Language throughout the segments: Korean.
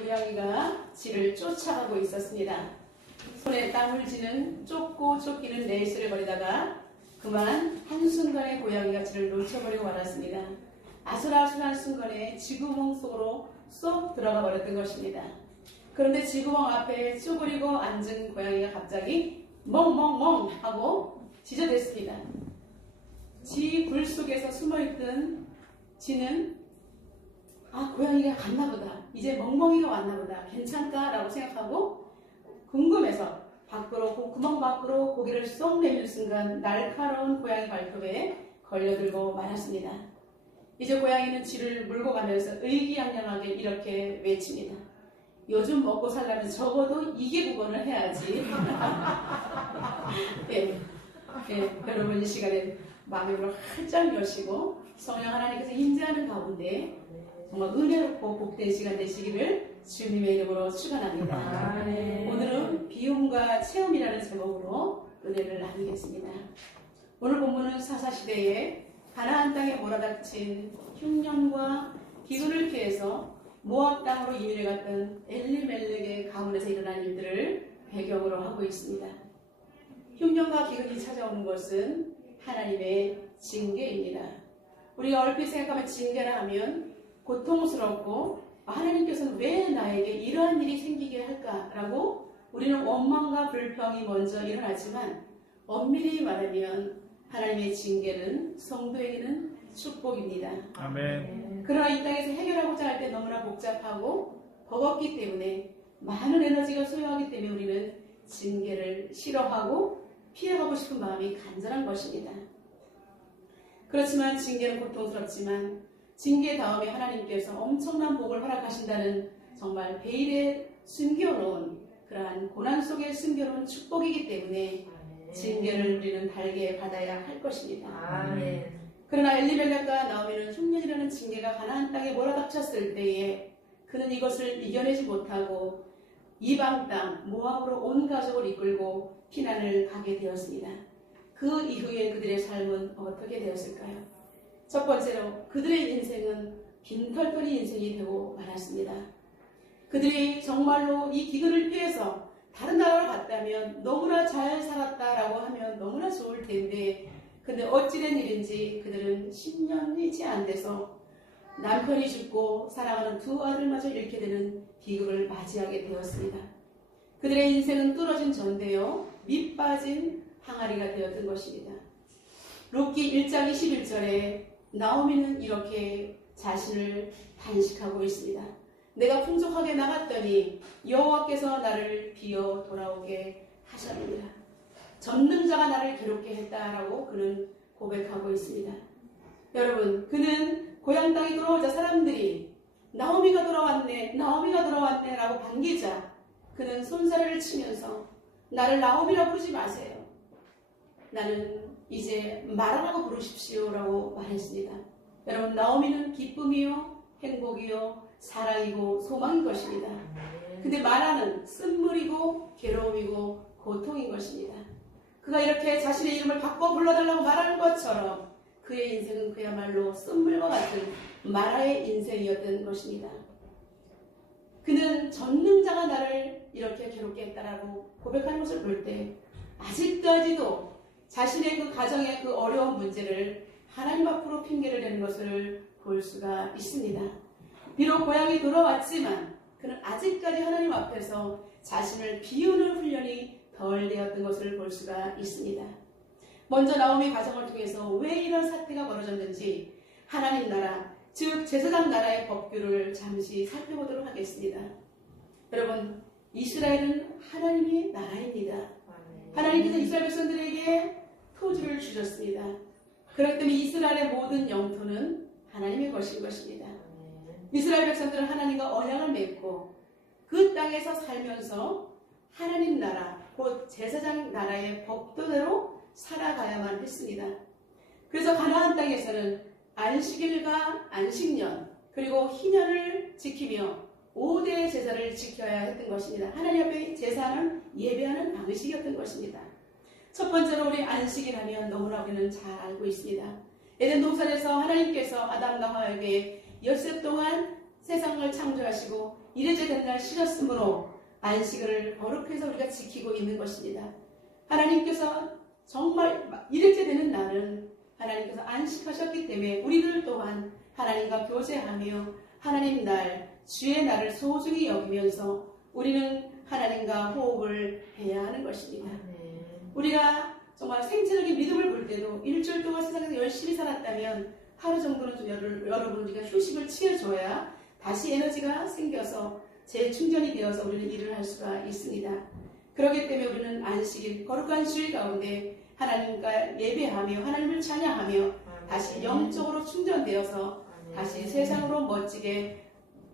고양이가 쥐를 쫓아가고 있었습니다. 손에 땀을 쥐는 쫓고 쫓기는 레이스를 벌이다가 그만 한순간에 고양이가 쥐를 놓쳐버리고 말았습니다. 아슬아슬한 순간에 쥐구멍 속으로 쏙 들어가 버렸던 것입니다. 그런데 쥐구멍 앞에 쪼그리고 앉은 고양이가 갑자기 멍멍멍 하고 짖어댔습니다. 쥐 굴 속에서 숨어있던 쥐는 고양이가 갔나보다, 이제 멍멍이가 왔나보다, 괜찮다 라고 생각하고 궁금해서 구멍 밖으로 고개를 쏙 내밀 순간 날카로운 고양이 발톱에 걸려들고 말았습니다. 이제 고양이는 쥐를 물고 가면서 의기양양하게 이렇게 외칩니다. 요즘 먹고 살려면 적어도 2개국어는 해야지. 여러분 이 시간에 마음으로 활짝 여시고 성령 하나님께서 임재하는 가운데 정말 은혜롭고 복된 시간 되시기를 주님의 이름으로 축원합니다. 오늘은 비움과 체험이라는 제목으로 은혜를 나누겠습니다. 오늘 본문은 사사시대에 가나안 땅에 몰아닥친 흉년과 기근을 피해서 모압 땅으로 이민을 갔던 엘리멜렉의 가문에서 일어난 일들을 배경으로 하고 있습니다. 흉년과 기근이 찾아오는 것은 하나님의 징계입니다. 우리가 얼핏 생각하면 징계라 하면 고통스럽고 하나님께서는 왜 나에게 이러한 일이 생기게 할까라고 우리는 원망과 불평이 먼저 일어나지만 엄밀히 말하면 하나님의 징계는 성도에게는 축복입니다. 아멘. 그러나 이 땅에서 해결하고자 할 때 너무나 복잡하고 버겁기 때문에 많은 에너지가 소요하기 때문에 우리는 징계를 싫어하고 피해가고 싶은 마음이 간절한 것입니다. 그렇지만 징계는 고통스럽지만 징계 다음에 하나님께서 엄청난 복을 허락하신다는 정말 베일에 숨겨놓은 그러한 고난 속에 숨겨놓은 축복이기 때문에 징계를 우리는 달게 받아야 할 것입니다. 아멘. 그러나 엘리멜렉과 나오미는 흉년이라는 징계가 가나안 땅에 몰아닥쳤을 때에 그는 이것을 이겨내지 못하고 이방 땅 모압으로 온 가족을 이끌고 피난을 가게 되었습니다. 그 이후에 그들의 삶은 어떻게 되었을까요? 첫 번째로 그들의 인생은 빈털터리 인생이 되고 말았습니다. 그들이 정말로 이 기근을 피해서 다른 나라로 갔다면 너무나 잘 살았다라고 하면 너무나 좋을 텐데 근데 어찌된 일인지 그들은 10년이 채 안 돼서 남편이 죽고 사랑하는 두 아들마저 잃게 되는 비극을 맞이하게 되었습니다. 그들의 인생은 뚫어진 전대요 밑 빠진 항아리가 되었던 것입니다. 룻기 1장 21절에 나오미는 이렇게 자신을 단식하고 있습니다. 내가 풍족하게 나갔더니 여호와께서 나를 비어 돌아오게 하셨느니라. 전능자가 나를 괴롭게 했다라고 그는 고백하고 있습니다. 여러분, 그는 고향 땅에 돌아오자 사람들이 나오미가 돌아왔네 라고 반기자 그는 손사래를 치면서 나를 나오미라고 부르지 마세요. 나는 이제 마라라고 부르십시오 라고 말했습니다. 여러분, 나오미는 기쁨이요 행복이요 사랑이고 소망인 것입니다. 근데 마라는 쓴물이고 괴로움이고 고통인 것입니다. 그가 이렇게 자신의 이름을 바꿔 불러달라고 말하는 것처럼 그의 인생은 그야말로 쓴물과 같은 마라의 인생이었던 것입니다. 그는 전능자가 나를 이렇게 괴롭게 했다라고 고백하는 것을 볼 때 아직까지도 자신의 그 가정의 그 어려운 문제를 하나님 앞으로 핑계를 대는 것을 볼 수가 있습니다. 비록 고향이 돌아왔지만 그는 아직까지 하나님 앞에서 자신을 비우는 훈련이 덜 되었던 것을 볼 수가 있습니다. 먼저 나오미 가정을 통해서 왜 이런 사태가 벌어졌는지 하나님 나라, 즉 제사장 나라의 법규를 잠시 살펴보도록 하겠습니다. 여러분, 이스라엘은 하나님의 나라입니다. 하나님께서 이스라엘 백성들에게 토지를 주셨습니다. 그렇기 때문에 이스라엘의 모든 영토는 하나님의 것인 것입니다. 이스라엘 백성들은 하나님과 언약을 맺고 그 땅에서 살면서 하나님 나라, 곧 제사장 나라의 법도대로 살아가야만 했습니다. 그래서 가나안 땅에서는 안식일과 안식년 그리고 희년을 지키며 5대 제사를 지켜야 했던 것입니다. 하나님 앞에 제사는 예배하는 방식이었던 것입니다. 첫 번째로 우리 안식일 하면 너무나 우리는 잘 알고 있습니다. 에덴 동산에서 하나님께서 아담과 하와에게 엿새 동안 세상을 창조하시고 하시고 이레째 된 날 쉬셨으므로 안식을 거룩해서 우리가 지키고 있는 것입니다. 하나님께서 정말 이레째 되는 날은 하나님께서 안식하셨기 때문에 우리들 또한 하나님과 교제하며 하나님 날, 주의 날을 소중히 여기면서 우리는 하나님과 호흡을 해야 하는 것입니다. 우리가 정말 생체적인 믿음을 볼 때도 일주일 동안 세상에서 열심히 살았다면 하루 정도는 좀 여러분 우리가 휴식을 취해줘야 다시 에너지가 생겨서 재충전이 되어서 우리는 일을 할 수가 있습니다. 그렇기 때문에 우리는 안식일, 거룩한 주일 가운데 하나님과 예배하며 하나님을 찬양하며 다시 영적으로 충전되어서 다시 세상으로 멋지게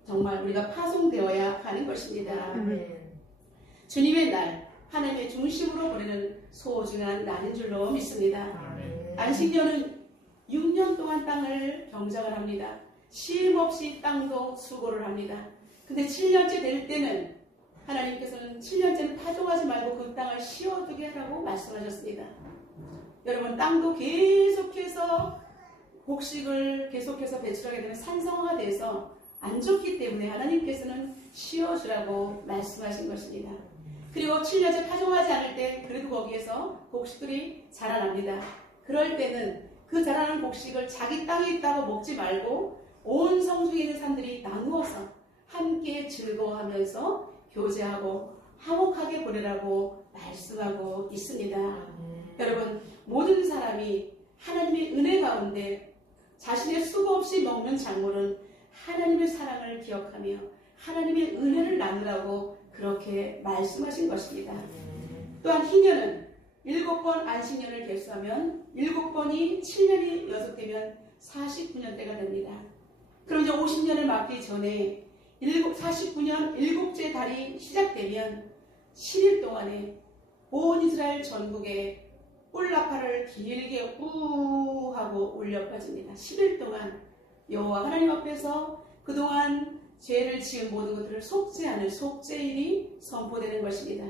정말 우리가 파송되어야 하는 것입니다. 주님의 날, 하나님의 중심으로 보내는 소중한 날인 줄로 믿습니다. 안식년은 6년 동안 땅을 경작을 합니다. 쉼 없이 땅도 수고를 합니다. 근데 7년째 될 때는 하나님께서는 7년째는 파종하지 말고 그 땅을 쉬어두게 하라고 말씀하셨습니다. 여러분, 땅도 계속해서 곡식을 계속해서 배출하게 되면 산성화돼서 안 좋기 때문에 하나님께서는 쉬어주라고 말씀하신 것입니다. 그리고 7년째 파종하지 않을 때 그래도 거기에서 곡식들이 자라납니다. 그럴 때는 그 자라는 곡식을 자기 땅에 있다고 먹지 말고 온 성중에 있는 사람들이 나누어서 함께 즐거워하면서 교제하고 화목하게 보내라고 말씀하고 있습니다. 여러분, 모든 사람이 하나님의 은혜 가운데 자신의 수고 없이 먹는 작물은 하나님의 사랑을 기억하며 하나님의 은혜를 나누라고 그렇게 말씀하신 것입니다. 또한 희년은 7번 안식년을 개수하면 7번이 7년이 연속되면 49년대가 됩니다. 그럼 이제 50년을 맞기 전에 49년 7째 달이 시작되면 7일 동안에 온 이스라엘 전국에 뿔나팔을 길게 우 하고 울려 퍼집니다. 10일 동안 여호와 하나님 앞에서 그동안 죄를 지은 모든 것들을 속죄하는 속죄일이 선포되는 것입니다.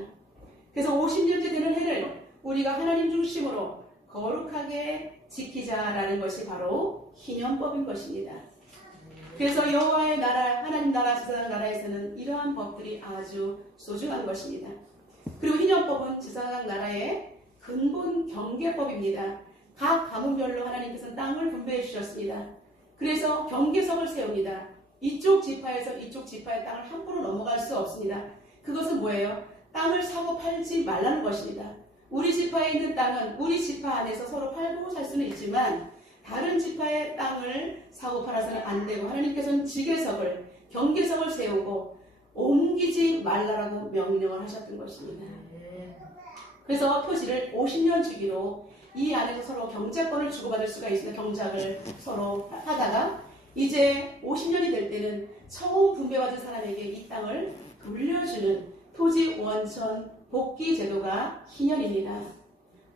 그래서 50년째 되는 해를 우리가 하나님 중심으로 거룩하게 지키자라는 것이 바로 희년법인 것입니다. 그래서 여호와의 나라, 하나님 나라, 지상 나라에서는 이러한 법들이 아주 소중한 것입니다. 그리고 희년법은 지상 나라의 근본 경계법입니다. 각 가문별로 하나님께서는 땅을 분배해 주셨습니다. 그래서 경계석을 세웁니다. 이쪽 지파에서 이쪽 지파의 땅을 함부로 넘어갈 수 없습니다. 그것은 뭐예요? 땅을 사고 팔지 말라는 것입니다. 우리 지파에 있는 땅은 우리 지파 안에서 서로 팔고 살 수는 있지만 다른 지파의 땅을 사고 팔아서는 안 되고 하나님께서는 지계석을, 경계석을 세우고 옮기지 말라라고 명령을 하셨던 것입니다. 그래서 토지를 50년 주기로 이 안에서 서로 경작권을 주고받을 수가 있습니다. 경작을 서로 하다가 이제 50년이 될 때는 처음 분배받은 사람에게 이 땅을 돌려주는 토지 원천 복귀 제도가 희년입니다.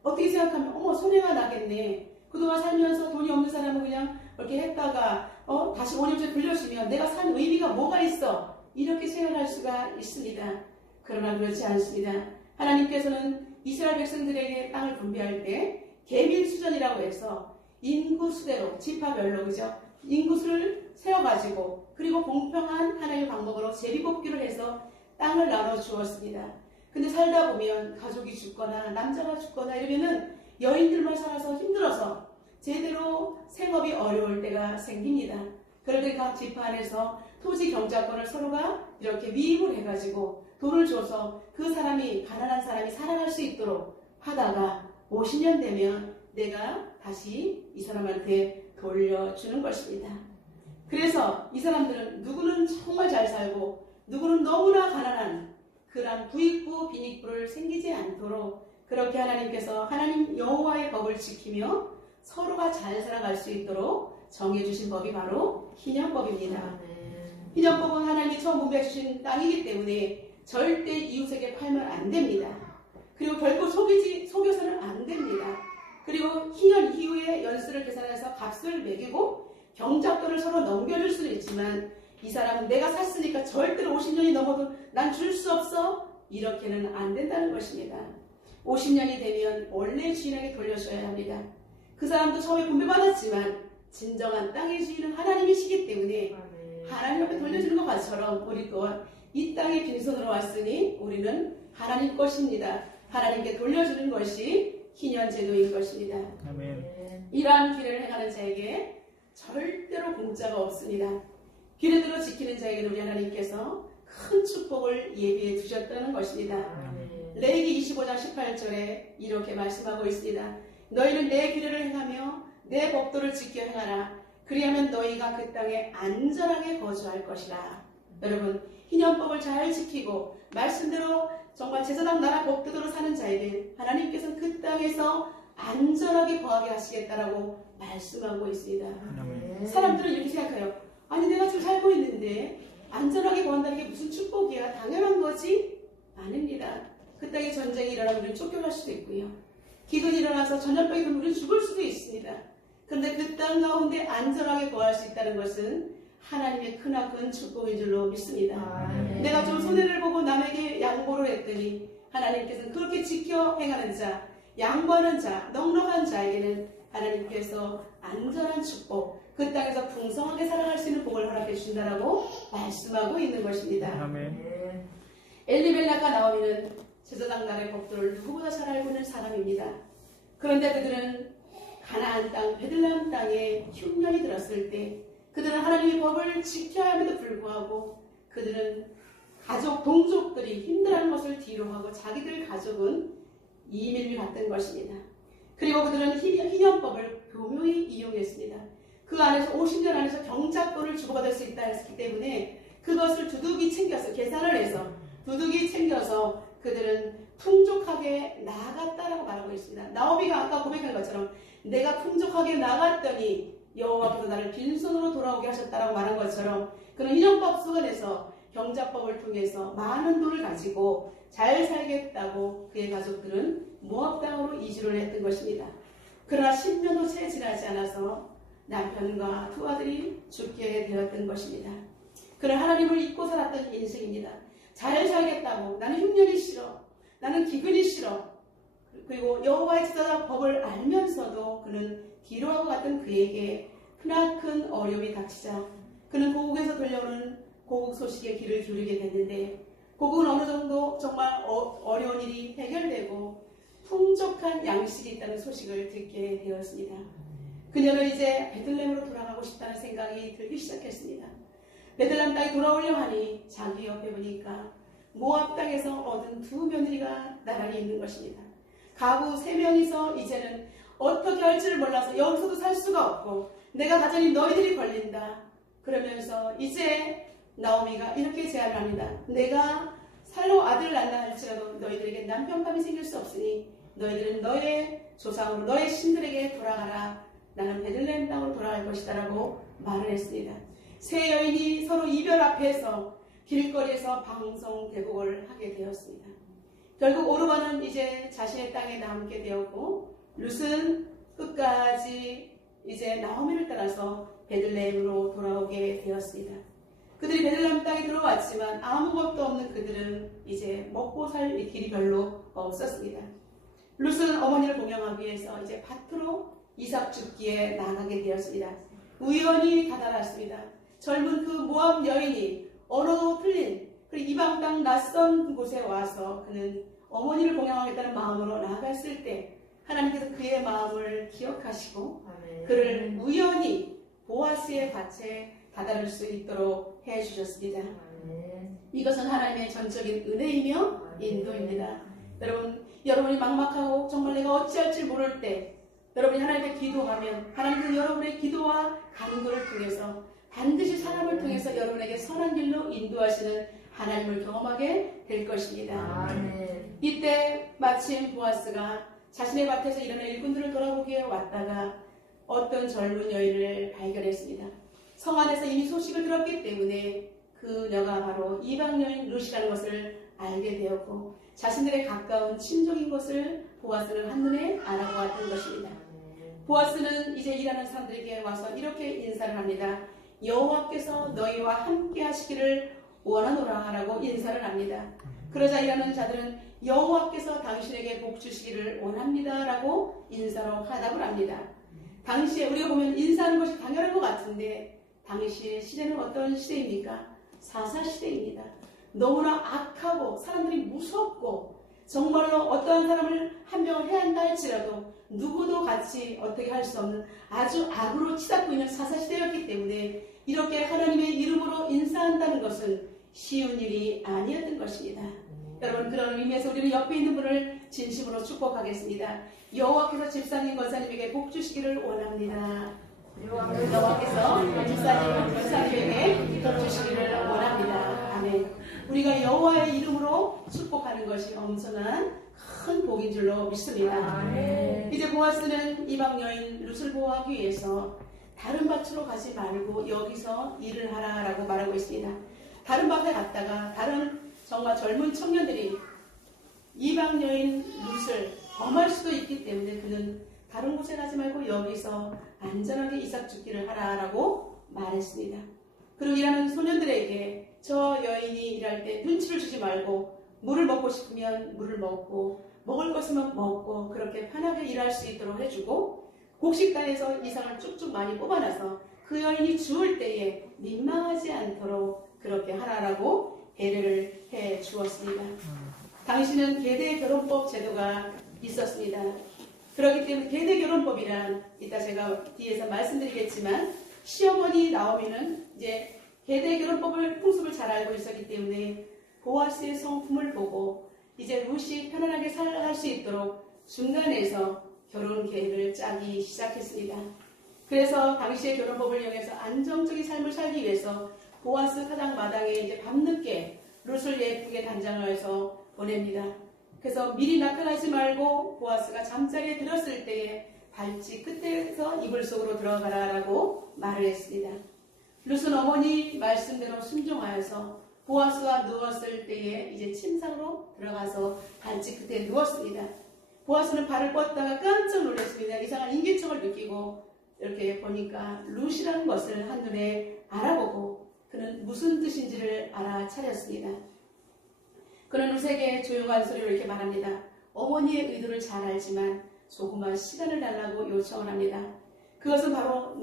어떻게 생각하면 손해가 나겠네. 그동안 살면서 돈이 없는 사람은 그냥 이렇게 했다가 다시 5년째 돌려주면 내가 산 의미가 뭐가 있어? 이렇게 생각할 수가 있습니다. 그러나 그렇지 않습니다. 하나님께서는 이스라엘 백성들에게 땅을 분배할 때 계밀수전이라고 해서 인구수대로 지파별로 그죠? 인구수를 세워가지고 그리고 공평한 하나님의 방법으로 제비뽑기를 해서 땅을 나눠 주었습니다. 근데 살다 보면 가족이 죽거나 남자가 죽거나 이러면은 여인들만 살아서 힘들어서 제대로 생업이 어려울 때가 생깁니다. 그럴 때 각 지파 안에서 토지 경작권을 서로가 이렇게 위임을 해가지고 돈을 줘서 그 사람이, 가난한 사람이 살아갈 수 있도록 하다가 50년 되면 내가 다시 이 사람한테 돌려주는 것입니다. 그래서 이 사람들은 누구는 정말 잘 살고 누구는 너무나 가난한 그런 부익부 빈익부를 생기지 않도록 그렇게 하나님께서 하나님 여호와의 법을 지키며 서로가 잘 살아갈 수 있도록 정해주신 법이 바로 희년법입니다. 희년법은 하나님이 처음 분배해 주신 땅이기 때문에 절대 이웃에게 팔면 안 됩니다. 그리고 결코 속여서는 안 됩니다. 그리고 희년 이후에 연수를 계산해서 값을 매기고 경작권을 서로 넘겨줄 수는 있지만 이 사람은 내가 샀으니까 절대로 50년이 넘어도 난 줄 수 없어? 이렇게는 안 된다는 것입니다. 50년이 되면 원래 주인에게 돌려줘야 합니다. 그 사람도 처음에 분배받았지만 진정한 땅의 주인은 하나님이시기 때문에 하나님 앞에 돌려주는 것처럼 우리 또한 이 땅에 빈손으로 왔으니 우리는 하나님 것입니다. 하나님께 돌려주는 것이 희년제도인 것입니다. 아멘. 이러한 규례를 행하는 자에게 절대로 공짜가 없습니다. 규례대로 지키는 자에게 우리 하나님께서 큰 축복을 예비해 두셨다는 것입니다. 레위기 25장 18절에 이렇게 말씀하고 있습니다. 너희는 내 규례를 행하며 내 법도를 지켜 행하라. 그리하면 너희가 그 땅에 안전하게 거주할 것이라. 여러분, 희년법을 잘 지키고 말씀대로 정말 제사장 나라 법도대로 사는 자에게 하나님께서는 그 땅에서 안전하게 거하게 하시겠다라고 말씀하고 있습니다. 아멘. 사람들은 이렇게 생각해요. 아니 내가 지금 살고 있는데 안전하게 거한다는 게 무슨 축복이야? 당연한 거지? 아닙니다. 그 땅에 전쟁이 일어나면 우리는 쫓겨날 수도 있고요. 기근이 일어나서 전염병이 들면 우리는 죽을 수도 있습니다. 그런데 그 땅 가운데 안전하게 거할 수 있다는 것은 하나님의 크나큰 축복인 줄로 믿습니다. 내가 좀 손해를 보고 남에게 양보를 했더니 하나님께서는 그렇게 지켜 행하는 자, 양보하는 자, 넉넉한 자에게는 하나님께서 안전한 축복, 그 땅에서 풍성하게 살아갈 수 있는 복을 허락해 주신다라고 말씀하고 있는 것입니다. 아멘. 엘리멜렉과 나오미는 제사장 나라의 법도를 누구보다 잘 알고 있는 사람입니다. 그런데 그들은 가나안 땅, 베들레헴 땅에 흉년이 들었을 때 그들은 하나님의 법을 지켜야 함에도 불구하고 그들은 가족, 동족들이 힘들어하는 것을 뒤로하고 자기들 가족은 이민을 갔던 것입니다. 그리고 그들은 희년법을 교묘히 이용했습니다. 그 안에서 50년 안에서 경작권을 주고받을 수 있다 했기 때문에 그것을 두둑이 챙겨서 계산을 해서 두둑이 챙겨서 그들은 풍족하게 나아갔다라고 말하고 있습니다. 나오미가 아까 고백한 것처럼 내가 풍족하게 나갔더니 여호와께서 나를 빈손으로 돌아오게 하셨다라고 말한 것처럼 그런 희년법 속에서 경작법을 통해서 많은 돈을 가지고 잘 살겠다고 그의 가족들은 모압 땅으로 이주를 했던 것입니다. 그러나 10년도 채 지나지 않아서 남편과 두 아들이 죽게 되었던 것입니다. 그는 하나님을 잊고 살았던 인생입니다. 잘 살겠다고 나는 흉년이 싫어, 나는 기근이 싫어, 그리고 여호와의 제사장 법을 알면서도 그는 기로하고 갔던 그에게 크나큰 어려움이 닥치자 그는 고국에서 들려오는 고국 소식에 귀를 기울이게 됐는데 고국은 어느 정도 정말 어려운 일이 해결되고 풍족한 양식이 있다는 소식을 듣게 되었습니다. 그녀는 이제 베들레헴으로 돌아가고 싶다는 생각이 들기 시작했습니다. 베들레헴 땅에 돌아오려 하니 자기 옆에 보니까 모압 땅에서 얻은 두 며느리가 나란히 있는 것입니다. 가구 3명이서 이제는 어떻게 할지를 몰라서 여기서도 살 수가 없고 내가 가자니 너희들이 걸린다. 그러면서 이제 나오미가 이렇게 제안을 합니다. 내가 살로 아들을 낳나 할지라도 너희들에게 남편감이 생길 수 없으니 너희들은 너의 조상으로 너의 신들에게 돌아가라. 나는 베들레헴 땅으로 돌아갈 것이다 라고 말을 했습니다. 세 여인이 서로 이별 앞에서 길거리에서 방송대복을 하게 되었습니다. 결국 오르바는 이제 자신의 땅에 남게 되었고 룻은 끝까지 이제 나오미를 따라서 베들레헴으로 돌아오게 되었습니다. 그들이 베들레헴 땅에 들어왔지만 아무것도 없는 그들은 이제 먹고 살 길이 별로 없었습니다. 룻은 어머니를 공경하기 위해서 이제 밭으로 이삭 줍기에 나가게 되었습니다. 우연히 다다랐습니다. 젊은 그 모압 여인이 언어도 틀린 그리고 이방 땅 낯선 곳에 와서 그는 어머니를 공경하겠다는 마음으로 나아갔을 때 하나님께서 그의 마음을 기억하시고 그를 우연히 보아스의 밭에 다다를 수 있도록 해주셨습니다. 이것은 하나님의 전적인 은혜이며 인도입니다. 여러분이 막막하고 정말 내가 어찌할지 모를 때 여러분이 하나님께 기도하면 하나님은 여러분의 기도와 간구를 통해서 반드시 사람을 통해서 여러분에게 선한 길로 인도하시는 하나님을 경험하게 될 것입니다. 이때 마침 보아스가 자신의 밭에서 일어난 일꾼들을 돌아보기에 왔다가 어떤 젊은 여인을 발견했습니다. 성 안에서 이미 소식을 들었기 때문에 그녀가 바로 이방 여인 룻이라는 것을 알게 되었고 자신들의 가까운 친족인 것을 보아스는 한눈에 알아보았던 것입니다. 보아스는 이제 일하는 사람들에게 와서 이렇게 인사를 합니다. 여호와께서 너희와 함께 하시기를 원하노라 라고 인사를 합니다. 그러자 일하는 자들은 여호와께서 당신에게 복 주시기를 원합니다 라고 인사로 화답을 합니다. 당시에 우리가 보면 인사하는 것이 당연한 것 같은데 당시의 시대는 어떤 시대입니까? 사사시대입니다. 너무나 악하고 사람들이 무섭고 정말로 어떠한 사람을 한 명을 해야 한다 할지라도 누구도 같이 어떻게 할 수 없는 아주 악으로 치닫고 있는 사사시대였기 때문에 이렇게 하나님의 이름으로 인사한다는 것은 쉬운 일이 아니었던 것입니다. 여러분, 그런 의미에서 우리는 옆에 있는 분을 진심으로 축복하겠습니다. 여호와께서 집사님, 권사님에게 복 주시기를 원합니다. 여호와께서 집사님, 권사님에게 복 주시기를 원합니다. 아멘. 우리가 여호와의 이름으로 축복하는 것이 엄청난 큰 복인 줄로 믿습니다. 이제 보아스는 이방 여인 룻을 보호하기 위해서 다른 밭으로 가지 말고 여기서 일을 하라라고 말하고 있습니다. 다른 밭에 갔다가 다른 정말 젊은 청년들이 이방 여인 룻을 범할 수도 있기 때문에 그는 다른 곳에 가지 말고 여기서 안전하게 이삭 죽기를 하라라고 말했습니다. 그리고 일하는 소년들에게 저 여인이 일할 때 눈치를 주지 말고 물을 먹고 싶으면 물을 먹고 먹을 것이면 먹고 그렇게 편하게 일할 수 있도록 해주고 곡식단에서 이삭을 쭉쭉 많이 뽑아놔서 그 여인이 주울 때에 민망하지 않도록 그렇게 하라라고 배려를 해 주었습니다. 당시는 계대 결혼법 제도가 있었습니다. 그렇기 때문에 계대 결혼법이란 이따 제가 뒤에서 말씀드리겠지만 시어머니 나오미는 이제 계대 결혼법을 풍습을 잘 알고 있었기 때문에 보아스의 성품을 보고 이제 룻이 편안하게 살아갈 수 있도록 중간에서 결혼 계획을 짜기 시작했습니다. 그래서 당시의 결혼법을 이용해서 안정적인 삶을 살기 위해서 보아스 사장 마당에 이제 밤늦게 룻을 예쁘게 단장을 해서 보냅니다. 그래서 미리 나타나지 말고 보아스가 잠자리에 들었을 때에 발치 끝에서 이불 속으로 들어가라라고 말을 했습니다. 룻은 어머니 말씀대로 순종하여서 보아스가 누웠을 때에 이제 침상으로 들어가서 발치 끝에 누웠습니다. 보아스는 발을 뻗다가 깜짝 놀랐습니다. 이상한 인기척을 느끼고 이렇게 보니까 룻이라는 것을 한눈에 알아보고 그는 무슨 뜻인지를 알아차렸습니다. 그는 룻에게 조용한 소리로 이렇게 말합니다. 어머니의 의도를 잘 알지만 조금만 시간을 달라고 요청을 합니다. 그것은 바로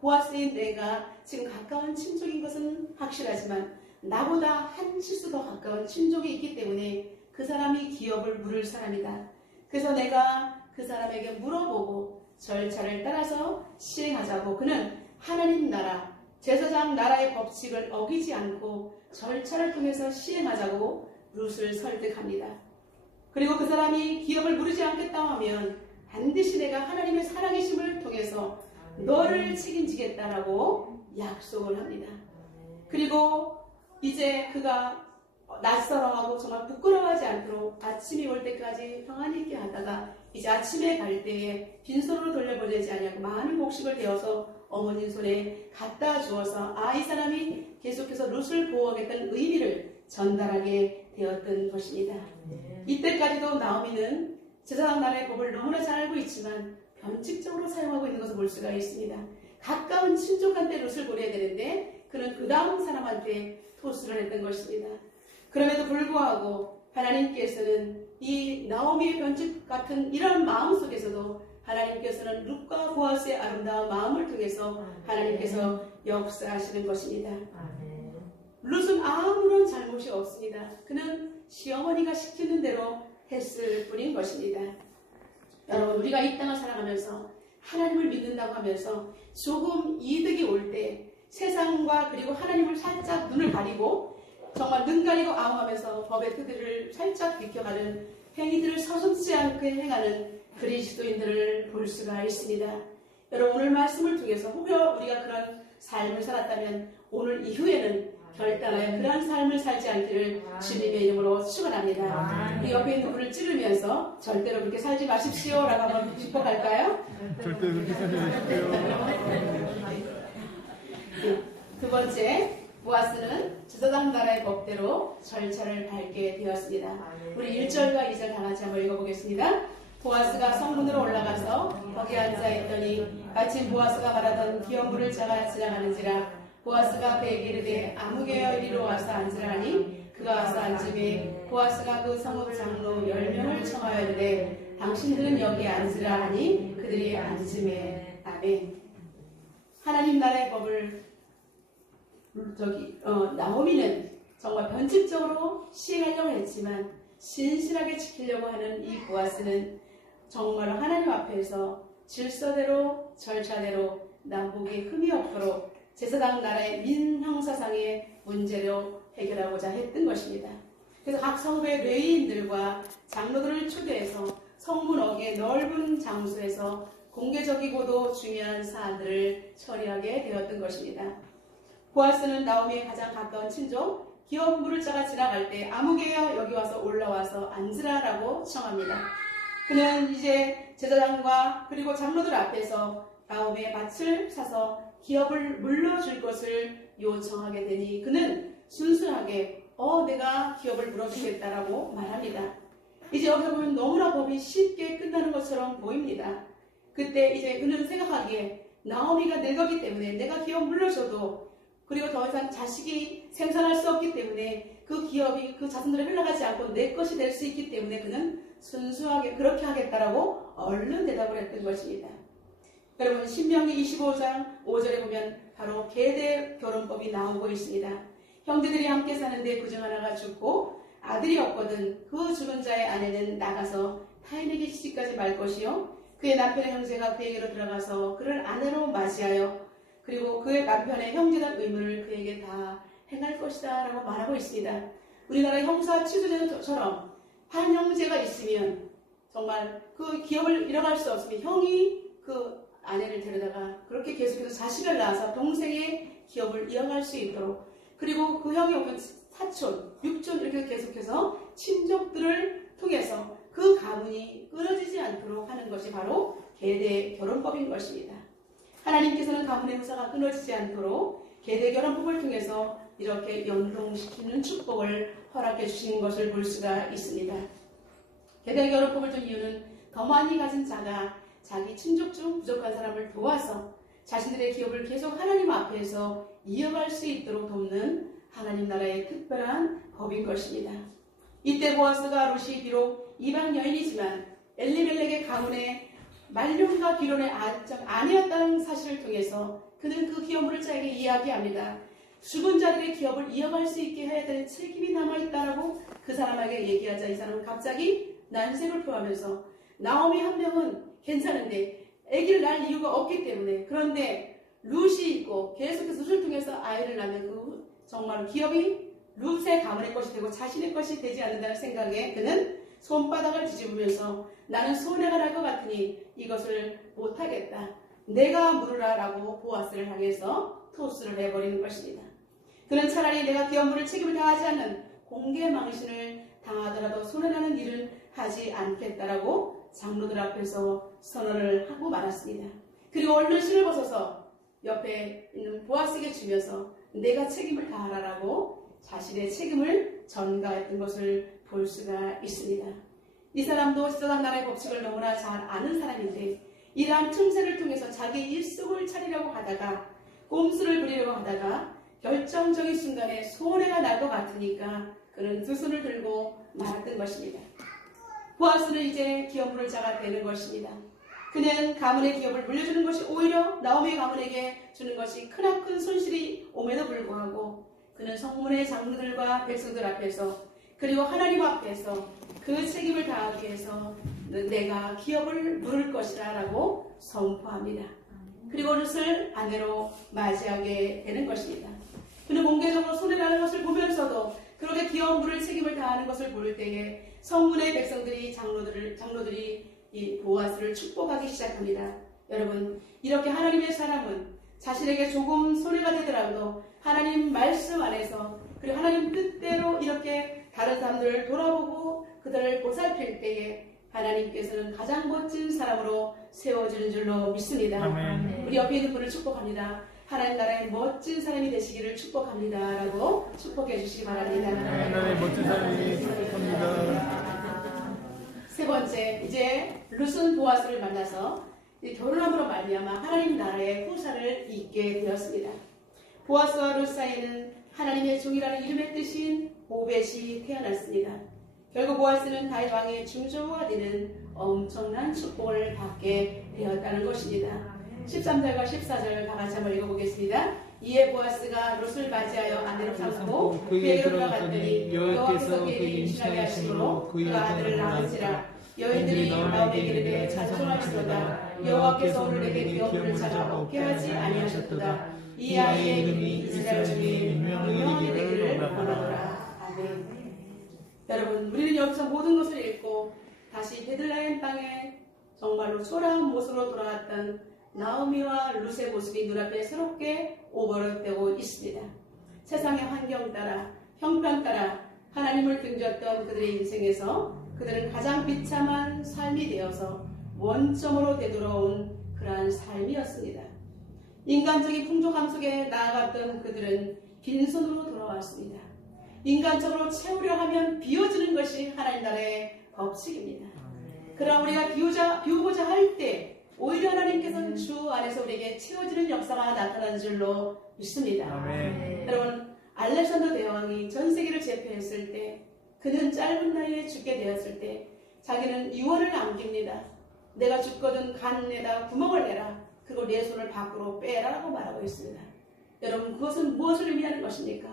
보아스인 내가 지금 가까운 친족인 것은 확실하지만 나보다 한 실수 더 가까운 친족이 있기 때문에 그 사람이 기업을 물을 사람이다. 그래서 내가 그 사람에게 물어보고 절차를 따라서 시행하자고 그는 하나님 나라, 제사장 나라의 법칙을 어기지 않고 절차를 통해서 시행하자고 룻을 설득합니다. 그리고 그 사람이 기업을 물으지 않겠다 하면 반드시 내가 하나님의 살아계심을 통해서 너를 책임지겠다라고 약속을 합니다. 그리고 이제 그가 낯설어하고 정말 부끄러워하지 않도록 아침이 올 때까지 평안히 있게 하다가 이제 아침에 갈 때에 빈손으로 돌려보내지 아니하고 많은 곡식을 베어서 어머니 손에 갖다 주어서 이 사람이 계속해서 룻을 보호하겠다는 의미를 전달하게 되었던 것입니다. 이때까지도 나오미는 제사장 나라의 법을 너무나 잘 알고 있지만 변칙적으로 사용하고 있는 것을 볼 수가 있습니다. 가까운 친족한테 룻을 보내야 되는데 그는 그 다음 사람한테 토스를 했던 것입니다. 그럼에도 불구하고 하나님께서는 이 나오미의 변칙 같은 이런 마음 속에서도 하나님께서는 룻과 보아스의 아름다운 마음을 통해서 하나님께서 역사하시는 것입니다. 룻은 아무런 잘못이 없습니다. 그는 시어머니가 시키는 대로 했을 뿐인 것입니다. 여러분, 우리가 이 땅을 살아가면서 하나님을 믿는다고 하면서 조금 이득이 올 때 세상과 그리고 하나님을 살짝 눈을 가리고 정말 눈 가리고 아웅하면서 법의 뜻을 살짝 비켜가는 행위들을 서슴지 않게 행하는 그리스도인들을 볼 수가 있습니다. 여러분, 오늘 말씀을 통해서 혹여 우리가 그런 삶을 살았다면 오늘 이후에는 결단하여 그런 삶을 살지 않기를 주님의 이름으로 축원합니다. 우리 옆에 있는 분을 찌르면서 절대로 그렇게 살지 마십시오 라고 한번 축복할까요? 절대 그렇게 살지 마십시오. 두 번째, 보아스는 제사장 나라의 법대로 절차를 밟게 되었습니다. 우리 1절과 2절 다 같이 한번 읽어보겠습니다. 보아스가 성문으로 올라가서 거기 앉아있더니 마침 보아스가 말하던 기업물을 자가 지나가는지라 보아스가 그에게 이르되 아무개여 이리로 와서 앉으라 하니 그가 와서 앉으매 보아스가 그 성읍 장로 10명을 청하여 이르되 당신들은 여기 앉으라 하니 그들이 앉으매. 아멘. 하나님 나라의 법을 나오미는 정말 변칙적으로 시행하려고 했지만 신실하게 지키려고 하는 이 보아스는 정말 하나님 앞에서 질서대로 절차대로 남북이 흠이 없도록 제사장 나라의 민형사상의 문제로 해결하고자 했던 것입니다. 그래서 각 성읍의 레위인들과 장로들을 초대해서 성문 어귀의 넓은 장소에서 공개적이고도 중요한 사안들을 처리하게 되었던 것입니다. 보아스는 나오미의 가장 가까운 친족 기업 물을 자가 지나갈 때 아무개여 여기 와서 올라와서 앉으라라고 청합니다. 그는 이제 제사장과 그리고 장로들 앞에서 나오미의 밭을 사서 기업을 물러줄 것을 요청하게 되니 그는 순수하게 내가 기업을 물어주겠다라고 말합니다. 이제 여기서 보면 너무나 법이 쉽게 끝나는 것처럼 보입니다. 그때 이제 그는 생각하기에 나오미가 늙었기 때문에 내가 기업 물러줘도 그리고 더 이상 자식이 생산할 수 없기 때문에 그 기업이 그 자손들에 흘러가지 않고 내 것이 될 수 있기 때문에 그는 순수하게 그렇게 하겠다라고 얼른 대답을 했던 것입니다. 여러분 신명기 25장 5절에 보면 바로 계대 결혼법이 나오고 있습니다. 형제들이 함께 사는데 그중 하나가 죽고 아들이 없거든 그 죽은 자의 아내는 나가서 타인에게 시집가지 말 것이요 그의 남편의 형제가 그에게로 들어가서 그를 아내로 맞이하여 그리고 그의 남편의 형제단 의무를 그에게 다 행할 것이다 라고 말하고 있습니다. 우리나라 형사 취소제도처럼 한 형제가 있으면 정말 그 기업을 잃어갈 수 없으면 형이 그 아내를 데려다가 그렇게 계속해서 자식을 낳아서 동생의 기업을 이어갈 수 있도록 그리고 그 형이 오면 사촌, 육촌 이렇게 계속해서 친족들을 통해서 그 가문이 끊어지지 않도록 하는 것이 바로 계대 결혼법인 것입니다. 하나님께서는 가문의 후사가 끊어지지 않도록 계대 결혼법을 통해서 이렇게 연동시키는 축복을 허락해 주시는 것을 볼 수가 있습니다. 계대 결혼법을 둔 이유는 더 많이 가진 자가 자기 친족 중 부족한 사람을 도와서 자신들의 기업을 계속 하나님 앞에서 이어갈 수 있도록 돕는 하나님 나라의 특별한 법인 것입니다. 이때 보아스가 룻이 비록 이방 여인이지만 엘리멜렉의 가문의 말년과 기론의 아내였다는 사실을 통해서 그는 그 기업물을 자에게 이야기합니다. 죽은 자들의 기업을 이어갈 수 있게 해야 되는 책임이 남아있다라고 그 사람에게 얘기하자 이 사람은 갑자기 난색을 표하면서 나오미 한 명은 괜찮은데 아기를 낳을 이유가 없기 때문에 그런데 룻이 있고 계속해서 룻을 통해서 아이를 낳으면 그 정말 기업이 룻의 가문의 것이 되고 자신의 것이 되지 않는다는 생각에 그는 손바닥을 뒤집으면서 나는 손해가 날 것 같으니 이것을 못하겠다. 내가 물으라 라고 보아스를 향해서 토스를 해버리는 것입니다. 그는 차라리 내가 기업물을 책임을 다하지 않는 공개망신을 당하더라도 손해나는 일은 하지 않겠다라고 장로들 앞에서 선언을 하고 말았습니다. 그리고 얼른 실을 벗어서 옆에 있는 보아스에게 주면서 내가 책임을 다하라라고 자신의 책임을 전가했던 것을 볼 수가 있습니다. 이 사람도 제사장 나라의 법칙을 너무나 잘 아는 사람인데 이러한 틈새를 통해서 자기 일속을 차리려고 하다가 꼼수를 부리려고 하다가 결정적인 순간에 손해가 날 것 같으니까 그는 두 손을 들고 말았던 것입니다. 보아스는 이제 기업물을 자가 되는 것입니다. 그는 가문의 기업을 물려주는 것이 오히려 나오미 가문에게 주는 것이 크나큰 손실이 옴에도 불구하고 그는 성문의 장로들과 백성들 앞에서 그리고 하나님 앞에서 그 책임을 다하기 위해서 내가 기업을 물을 것이라 라고 선포합니다. 그리고 룻을 아내로 맞이하게 되는 것입니다. 그는 공개적으로 손해라는 것을 보면서도 그렇게 기업 물을 책임을 다하는 것을 볼 때에 성문의 백성들이 장로들이 이 보아스를 축복하기 시작합니다. 여러분 이렇게 하나님의 사람은 자신에게 조금 손해가 되더라도 하나님 말씀 안에서 그리고 하나님 뜻대로 이렇게 다른 사람들을 돌아보고 그들을 보살필 때에 하나님께서는 가장 멋진 사람으로 세워지는 줄로 믿습니다. 아멘. 우리 옆에 있는 분을 축복합니다. 하나님 나라의 멋진 사람이 되시기를 축복합니다. 라고 축복해 주시기 바랍니다. 하나님의 멋진 사람이 축복합니다. 세 번째, 이제 룻은 보아스를 만나서 결혼함으로 말미암아 하나님 나라의 후사를 잇게 되었습니다. 보아스와 룻 사이에는 하나님의 종이라는 이름의 뜻인 오벳이 태어났습니다. 결국 보아스는 다윗 왕의 중조가 되는 엄청난 축복을 받게 되었다는 것입니다. 13절과 14절 다 같이 한번 읽어보겠습니다. 이에 보아스가 롯을 맞이하여 아내로 삼고 그에게로 들어갔더니 여호와께서 그에게 임신하게 하심으로 그가 아들을 낳은지라. 여인들이 나오에게 이르되 찬송하시도다. 여호와께서 오늘 내게 기업을 찾아 얻게 하지 아니하셨도다. 이 아이의 이름이 이스라엘 중에 유명하게 되기를 원하노라. 아멘. 여러분, 우리는 여기서 모든 것을 읽고 다시 베들레헴 땅에 정말로 초라한 모습으로 돌아왔던 나오미와 룻의 모습이 눈앞에 새롭게 오버랩되고 있습니다. 세상의 환경 따라, 형편 따라 하나님을 등졌던 그들의 인생에서 그들은 가장 비참한 삶이 되어서 원점으로 되돌아온 그러한 삶이었습니다. 인간적인 풍족함 속에 나아갔던 그들은 빈손으로 돌아왔습니다. 인간적으로 채우려 하면 비워지는 것이 하나님 나라의 법칙입니다. 그러나 우리가 비우고자 할 때 오히려 하나님께서는 주 안에서 우리에게 채워지는 역사가 나타나는 줄로 믿습니다. 아멘. 여러분, 알렉산더 대왕이 전 세계를 제패했을 때 그는 짧은 나이에 죽게 되었을 때 자기는 유언을 남깁니다. 내가 죽거든 간에다 구멍을 내라. 그리고 내 손을 밖으로 빼라라고 말하고 있습니다. 여러분, 그것은 무엇을 의미하는 것입니까?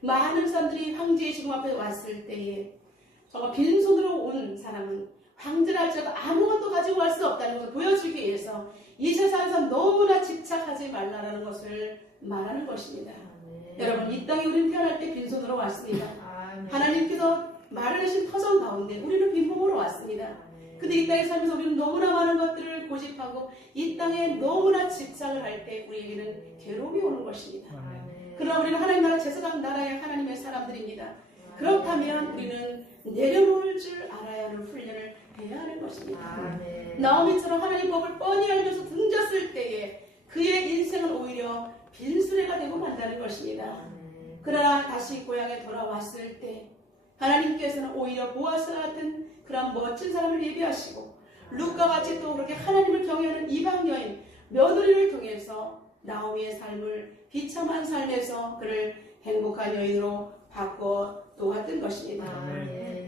많은 사람들이 황제의 죽음 앞에 왔을 때에 정말 빈손으로 온 사람은 황제라 할지라도 아무것도 가지고 갈 수 없다는 것을 보여주기 위해서 이 세상에서 너무나 집착하지 말라라는 것을 말하는 것입니다. 여러분, 이 땅에 우리는 태어날 때 빈손으로 왔습니다. 하나님께서 마련하신 터전 가운데 우리는 빈몸으로 왔습니다. 근데 이 땅에 살면서 우리는 너무나 많은 것들을 고집하고 이 땅에 너무나 집착을 할 때 우리에게는 괴로움이 오는 것입니다. 그러나 우리는 하나님 나라 제사장 나라의 하나님의 사람들입니다. 그렇다면 우리는 내려놓을 줄 알아야 하는 훈련을 해야 하는 것입니다. 나오미처럼 하나님 법을 뻔히 알면서 등졌을 때에 그의 인생은 오히려 빈수레가 되고 만다는 것입니다. 그러나 다시 고향에 돌아왔을 때 하나님께서는 오히려 보아스 같은 그런 멋진 사람을 예비하시고 룻과 같이 또 그렇게 하나님을 경외하는 이방 여인 며느리를 통해서 나오미의 삶을 비참한 삶에서 그를 행복한 여인으로 바꿔 놓았던 것입니다.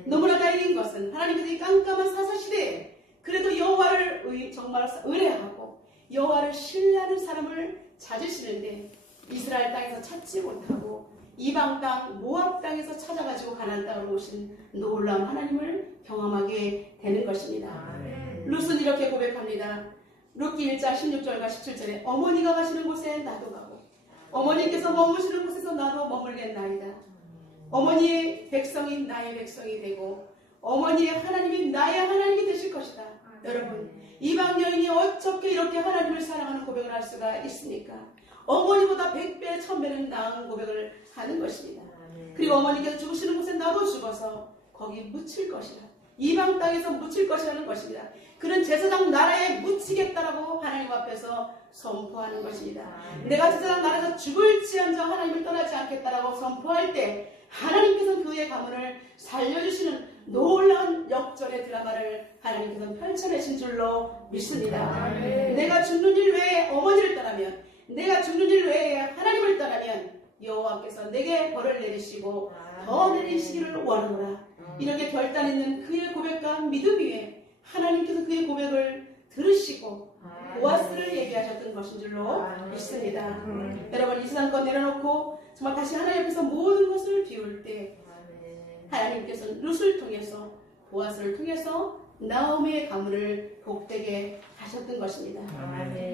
너무나 다행인 것은 하나님께서 이 깜깜한 사사시대에 그래도 여호와를 정말 의뢰하고 여호와를 신뢰하는 사람을 찾으시는데 이스라엘 땅에서 찾지 못하고 이방 땅 모압 땅에서 찾아가지고 가나안 땅으로 오신 놀라운 하나님을 경험하게 되는 것입니다. 룻은 이렇게 고백합니다. 룻기 1장 16절과 17절에 어머니가 가시는 곳에 나도 가고 어머니께서 머무시는 곳에서 나도 머물겠나이다. 어머니의 백성이 나의 백성이 되고 어머니의 하나님이 나의 하나님이 되실 것이다. 여러분, 이방 여인이 어떻게 이렇게 하나님을 사랑하는 고백을 할 수가 있습니까? 어머니보다 100배, 1000배는 나은 고백을 하는 것입니다. 그리고 어머니께서 죽으시는 곳에 나도 죽어서 거기 묻힐 것이라. 이방 땅에서 묻힐 것이라는 것입니다. 그는 제사장 나라에 묻히겠다라고 하나님 앞에서 선포하는 것입니다. 내가 제사장 나라에서 죽을지언정 하나님을 떠나지 않겠다라고 선포할 때 하나님께서는 그의 가문을 살려주시는 놀라운 역전의 드라마를 하나님께서는 펼쳐내신 줄로 믿습니다. 내가 죽는 일 외에 어머니를 떠나면 내가 죽는 일 외에 하나님을 떠나면 여호와께서 내게 벌을 내리시고 더 내리시기를 원하노라. 이렇게 결단 있는 그의 고백과 믿음 위에 하나님께서 그의 고백을 들으시고 보아스를 얘기하셨던 것인 줄로 믿습니다. 여러분, 이 세상 것 내려놓고 정말 다시 하나님 앞에서 모든 것을 비울 때 하나님께서는 룻을 통해서 보아스를 통해서 나오미의 가문을 복되게 하셨던 것입니다.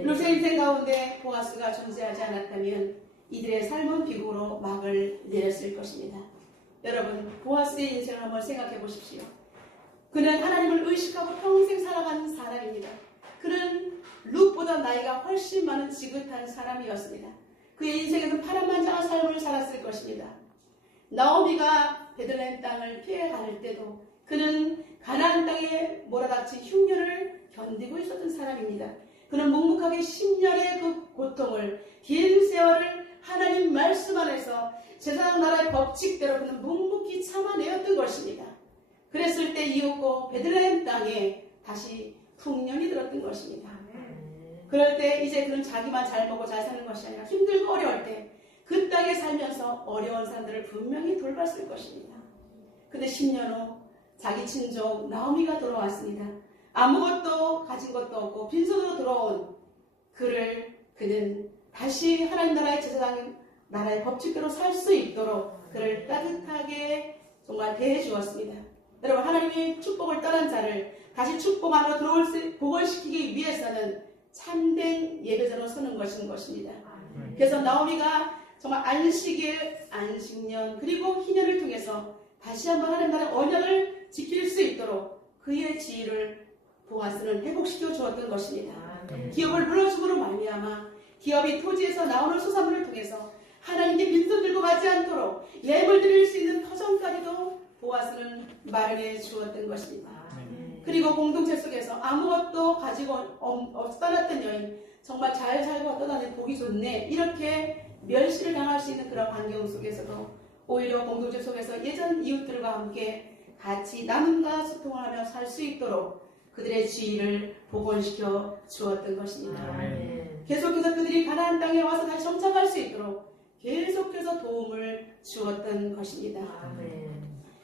룻의 인생 가운데 보아스가 존재하지 않았다면 이들의 삶은 비극으로 막을 내렸을 것입니다. 여러분, 보아스의 인생을 한번 생각해 보십시오. 그는 하나님을 의식하고 평생 살아가는 사람입니다. 그는 룻보다 나이가 훨씬 많은 지긋한 사람이었습니다. 그의 인생에서 파란만장한 삶을 살았을 것입니다. 나오미가 베들레헴 땅을 피해 갈 때도 그는 가나안 땅에 몰아닥친 흉년을 견디고 있었던 사람입니다. 그는 묵묵하게 10년의 그 고통을, 긴 세월을 하나님 말씀 안에서 제사장 나라의 법칙대로 그는 묵묵히 참아내었던 것입니다. 그랬을 때 이윽고 베들레헴 땅에 다시 풍년이 들었던 것입니다. 그럴 때 이제 그는 자기만 잘 먹고 잘 사는 것이 아니라 힘들고 어려울 때 그 땅에 살면서 어려운 사람들을 분명히 돌봤을 것입니다. 근데 10년 후 자기 친족 나오미가 돌아왔습니다. 아무것도 가진 것도 없고 빈손으로 돌아온 그는 다시 하나님 나라의 제사장 나라의 법칙대로 살 수 있도록 그를 따뜻하게 정말 대해 주었습니다. 여러분, 하나님의 축복을 떠난 자를 다시 축복 안으로 복원시키기 위해서는 참된 예배자로 서는 것입니다. 그래서 나오미가 정말 안식년 그리고 희년을 통해서 다시 한번 하나님 나라의 언약을 지킬 수 있도록 그의 지위를 보아스는 회복시켜 주었던 것입니다. 기업을 물어줌으로 말미암아 기업이 토지에서 나오는 수산물을 통해서 하나님께 빈손 들고 가지 않도록 예물 드릴 수 있는 터전까지도 보아스는 마련해 주었던 것입니다. 그리고 공동체 속에서 아무것도 가지고 떠났던 여인, 정말 잘 살고 떠나는 보기 좋네, 이렇게 멸시를 당할 수 있는 그런 환경 속에서도 오히려 공동체 속에서 예전 이웃들과 함께 같이 남과 소통을 하며 살 수 있도록 그들의 지위를 복원시켜 주었던 것입니다. 계속해서 그들이 가나안 땅에 와서 다시 정착할 수 있도록 계속해서 도움을 주었던 것입니다.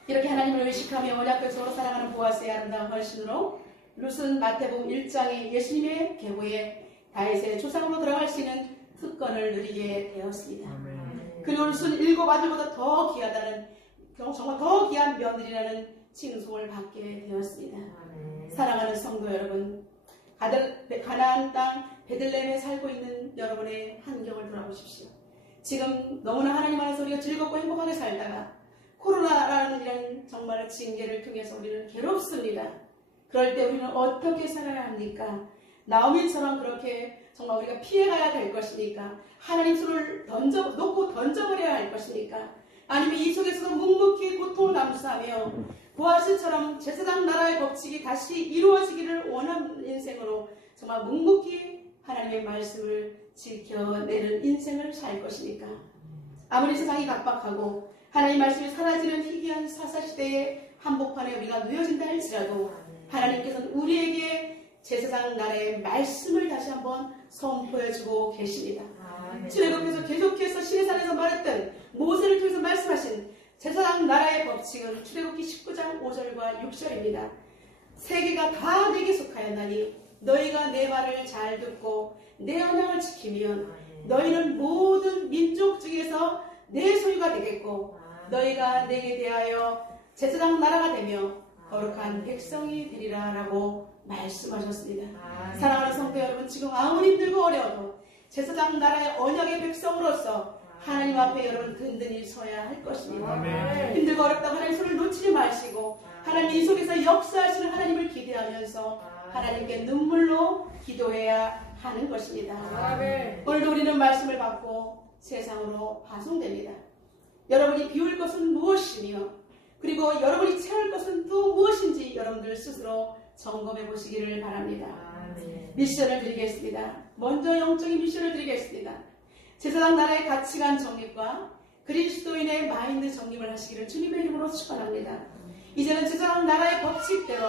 이렇게 하나님을 의식하며 언약 백성으로 살아가는 보아스의 아름다운 헌신으로 룻은 마태복음 1장의 예수님의 계보에 다윗의 조상으로 돌아갈 수 있는 특권을 누리게 되었습니다. 그리고 룻은 7 아들보다 더 귀하다는, 정말 더 귀한 며느리라는 칭송을 받게 되었습니다. 사랑하는 성도 여러분, 가나안 땅 베들레헴에 살고 있는 여러분의 환경을 돌아보십시오. 지금 너무나 하나님 안에서 우리가 즐겁고 행복하게 살다가 코로나라는 이런 정말 징계를 통해서 우리는 괴롭습니다. 그럴 때 우리는 어떻게 살아야 합니까? 나오미처럼 그렇게 정말 우리가 피해가야 될 것입니까? 하나님 손을 놓고 던져버려야 할 것입니까? 아니면 이 속에서도 묵묵히 고통을 감수하며 보아스처럼 제사장 나라의 법칙이 다시 이루어지기를 원하는 인생으로 정말 묵묵히 하나님의 말씀을 지켜내는 인생을 살 것입니까? 아무리 세상이 각박하고 하나님 말씀이 사라지는 희귀한 사사시대의 한복판에 우리가 놓여진다 할지라도 하나님께서는 우리에게 제사장 나라의 말씀을 다시 한번 선포해주고 계십니다. 출애굽에서 계속해서 시내산에서 말했던 모세를 통해서 말씀하신 제사장 나라의 법칙은 출애굽기 19장 5절과 6절입니다. 세계가 다 내게 속하였나니 너희가 내 말을 잘 듣고 내 언약을 지키면 너희는 모든 민족 중에서 내 소유가 되겠고 너희가 내게 대하여 제사장 나라가 되며 거룩한 백성이 되리라 라고 말씀하셨습니다. 사랑하는 성도 여러분, 지금 아무리 힘들고 어려워도 제사장 나라의 언약의 백성으로서 하나님 앞에 여러분 든든히 서야 할 것입니다. 힘들고 어렵다고 하나님 손을 놓치지 마시고 하나님 이 속에서 역사하시는 하나님을 기대하면서 하나님께 눈물로 기도해야 하는 것입니다. 오늘도 우리는 말씀을 받고 세상으로 파송됩니다. 여러분이 비울 것은 무엇이며 그리고 여러분이 채울 것은 또 무엇인지 여러분들 스스로 점검해 보시기를 바랍니다. 미션을 드리겠습니다. 먼저 영적인 미션을 드리겠습니다. 제사장 나라의 가치관 정립과 그리스도인의 마인드 정립을 하시기를 주님의 이름으로 축원합니다. 이제는 제사장 나라의 법칙대로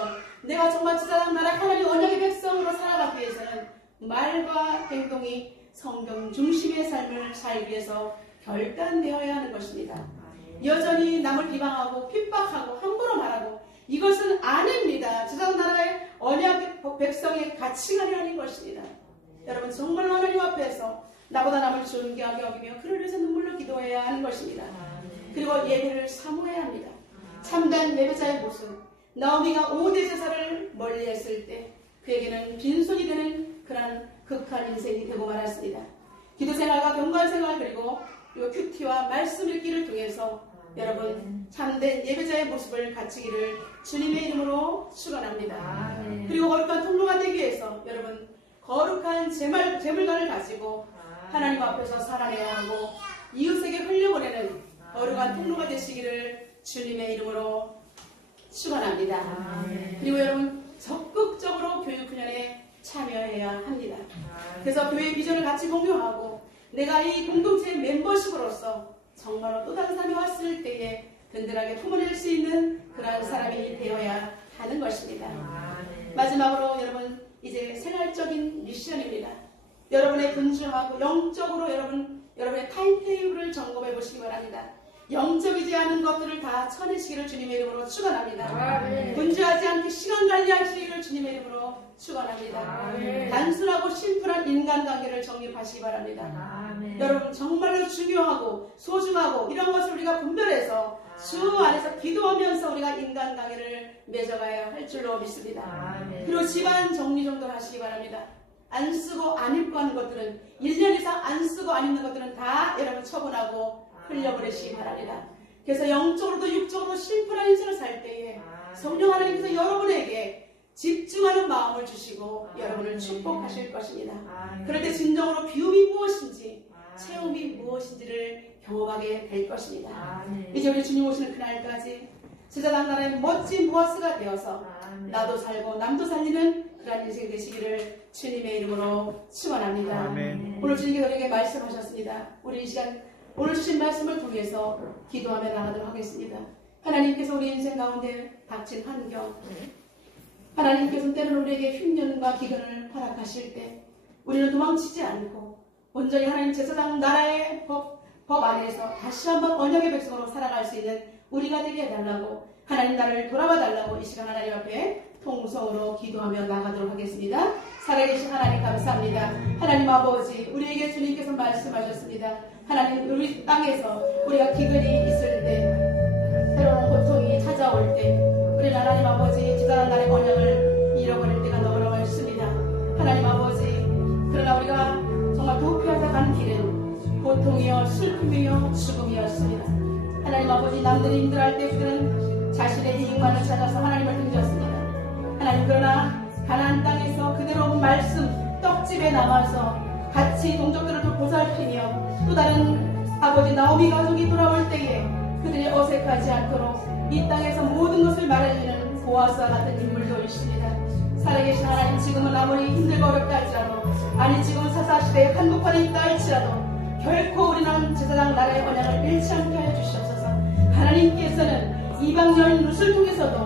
내가 정말 제사장 나라 하나님 언약의 백성으로 살아가기 위해서는 말과 행동이 성경 중심의 삶을 살기 위해서 결단되어야 하는 것입니다. 여전히 남을 비방하고 핍박하고 함부로 말하고 이것은 아닙니다. 제사장 나라의 언약 백성의 가치관이 아닌 것입니다. 여러분 정말 하나님 앞에서 나보다 남을 존귀하게 여기며 그를 위해서 눈물로 기도해야 하는 것입니다. 그리고 예배를 사모해야 합니다. 참된 예배자의 모습, 나오미가 5대 제사를 멀리했을 때 그에게는 빈손이 되는 그런 극한 인생이 되고 말았습니다. 기도생활과 경건생활 그리고 큐티와 말씀 읽기를 통해서 여러분 참된 예배자의 모습을 갖추기를 주님의 이름으로 축원합니다. 그리고 거룩한 통로가 되기 위해서 여러분 거룩한 재물관을 가지고 하나님 앞에서 살아내야 하고 이웃에게 흘려보내는 거룩한 통로가 되시기를 주님의 이름으로 축원합니다. 그리고 여러분 적극적으로 교육훈련에 참여해야 합니다. 그래서 교회 비전을 같이 공유하고 내가 이 공동체의 멤버십으로서 정말로 또 다른 사람이 왔을 때에 든든하게 품어낼 수 있는 그러한 사람이 되어야 하는 것입니다. 마지막으로 여러분 이제 생활적인 미션입니다. 여러분의 분주하고 영적으로 여러분의 타임테이블을 점검해 보시기 바랍니다. 영적이지 않은 것들을 다 쳐내시기를 주님의 이름으로 축원합니다. 아멘. 분주하지 않게 시간 관리하시기를 주님의 이름으로 축원합니다. 아멘. 단순하고 심플한 인간관계를 정립하시기 바랍니다. 아멘. 여러분 정말로 중요하고 소중하고 이런 것을 우리가 분별해서 주 안에서 기도하면서 우리가 인간관계를 맺어가야 할 줄로 믿습니다. 아멘. 그리고 집안 정리정돈 하시기 바랍니다. 안 쓰고 안 입고 하는 것들은 1년 이상 안 쓰고 안 입는 것들은 다 여러분 처분하고 흘려보내시기 바랍니다. 그래서 영적으로도 육적으로도 심플한 인생을 살 때에 성령 하나님께서 여러분에게 집중하는 마음을 주시고 여러분을 축복하실 것입니다. 그럴 때 진정으로 비움이 무엇인지 체험이 무엇인지를 경험하게 될 것입니다. 이제 우리 주님 오시는 그날까지 제자당 나라의 멋진 보아스가 되어서 나도 살고 남도 살리는 그런 인생 되시기를 주님의 이름으로 축원합니다. 아멘. 오늘 주님께서 우리에게 말씀하셨습니다. 우리 이 시간 오늘 주신 말씀을 통해서 기도하며 나가도록 하겠습니다. 하나님께서 우리 인생 가운데 닥친 환경, 하나님께서 때로는 우리에게 흉년과 기근을 허락하실 때 우리는 도망치지 않고 온전히 하나님 제사장 나라의 법 안에서 다시 한번 언약의 백성으로 살아갈 수 있는 우리가 되게 해달라고 하나님 나를 돌아봐 달라고 이 시간 하나님 앞에 통성으로 기도하며 나가도록 하겠습니다. 살아계신 하나님 감사합니다. 하나님 아버지 우리에게 주님께서 말씀하셨습니다. 하나님 우리 땅에서 우리가 기근이 있을 때 새로운 고통이 찾아올 때 우리 하나님 아버지 지단한 날의 언약을 잃어버릴 때가 너무나 많습니다. 하나님 아버지 그러나 우리가 정말 도피하다 가는 길은 고통이요 슬픔이요 죽음이었습니다. 하나님 아버지 남들이 힘들어할 때 그들은 자신의 이익만을 찾아서 하나님을 등졌습니다. 하나님 그러나 가나안 땅에서 그대로 말씀 떡집에 남아서 같이 동족들을 보살피며 또 다른 아버지 나오미 가족이 돌아올 때에 그들이 어색하지 않도록 이 땅에서 모든 것을 말해주는 보아스와 같은 인물도 있습니다. 살아계신 하나님 지금은 아무리 힘들고 어렵다 할지라도 아니 지금 사사시대에 한복판에 있다 할지라도 결코 우리는 제사장 나라의 언약을 잃지 않게 하여 주시옵소서. 하나님께서는 이방 여인 룻을 통해서도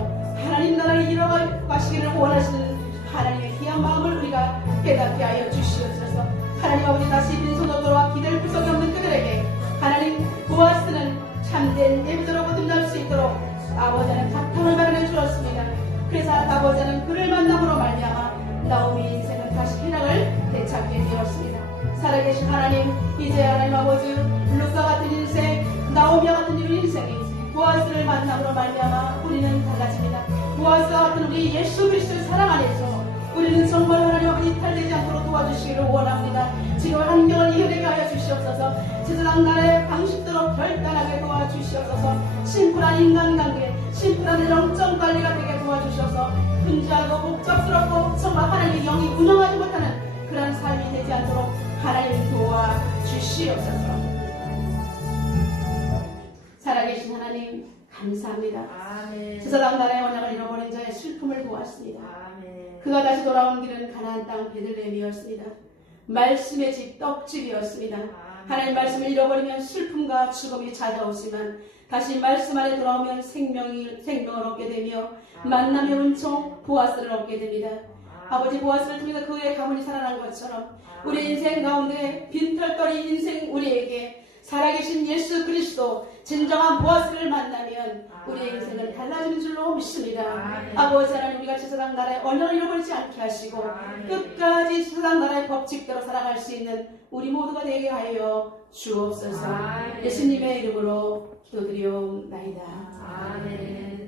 하나님 나라를 이뤄가시기를 원하시는 하나님의 귀한 마음을 우리가 깨닫게 하여 주시옵소서. 하나님 아버지 다시 빈손으로 돌아와 기댈 구석이 없는 그들에게 하나님 보아스는 참된 예비도로 거듭날 수 있도록 아버지는 바탕을 마련해 주었습니다. 그래서 아버지는 그를 만남으로 말미암아 나오미 인생은 다시 희락을 되찾게 되었습니다. 살아계신 하나님 이제 하나님 아버지 루카 같은 인생 나오미와 같은 인생이 보아스를 만남으로 말미암아 우리는 달라집니다. 보아스와 같은 우리 예수 그리스도의 사랑 안에서 우리는 정말 하나님 아버지 이탈되지 않도록 도와주시기를 원합니다. 지금 환경을 이겨내게 하여 주시옵소서. 제사장 나라의 방식대로 결단하게 도와주시옵소서. 심플한 인간관계, 심플한 영적 관리가 되게 도와주셔서 분주하고 복잡스럽고 정말 하나님의 영이 운영하지 못하는 그런 삶이 되지 않도록 하나님 도와주시옵소서. 살아계신 하나님 감사합니다. 제사장 나라의 언약을 잃어버린 자의 슬픔을 보았습니다. 그가 다시 돌아온 길은 가나안 땅 베들레헴이었습니다. 말씀의 집 떡집이었습니다. 하나님 말씀을 잃어버리면 슬픔과 죽음이 찾아오지만 다시 말씀 안에 돌아오면 생명을 얻게 되며 만남의 은총 보아스를 얻게 됩니다. 아버지 보아스를 통해서 그의 가문이 살아난 것처럼 우리 인생 가운데 빈털터리 인생 우리에게 살아계신 예수 그리스도 진정한 보아스를 만나면 우리의 인생은 달라지는 줄로 믿습니다. 아버지 하나님 우리가 제사장 나라의 언약을 잃어버리지 않게 하시고 끝까지 제사장 나라의 법칙대로 살아갈 수 있는 우리 모두가 되게 하여 주옵소서. 예수님의 이름으로 기도드리옵나이다. 아멘.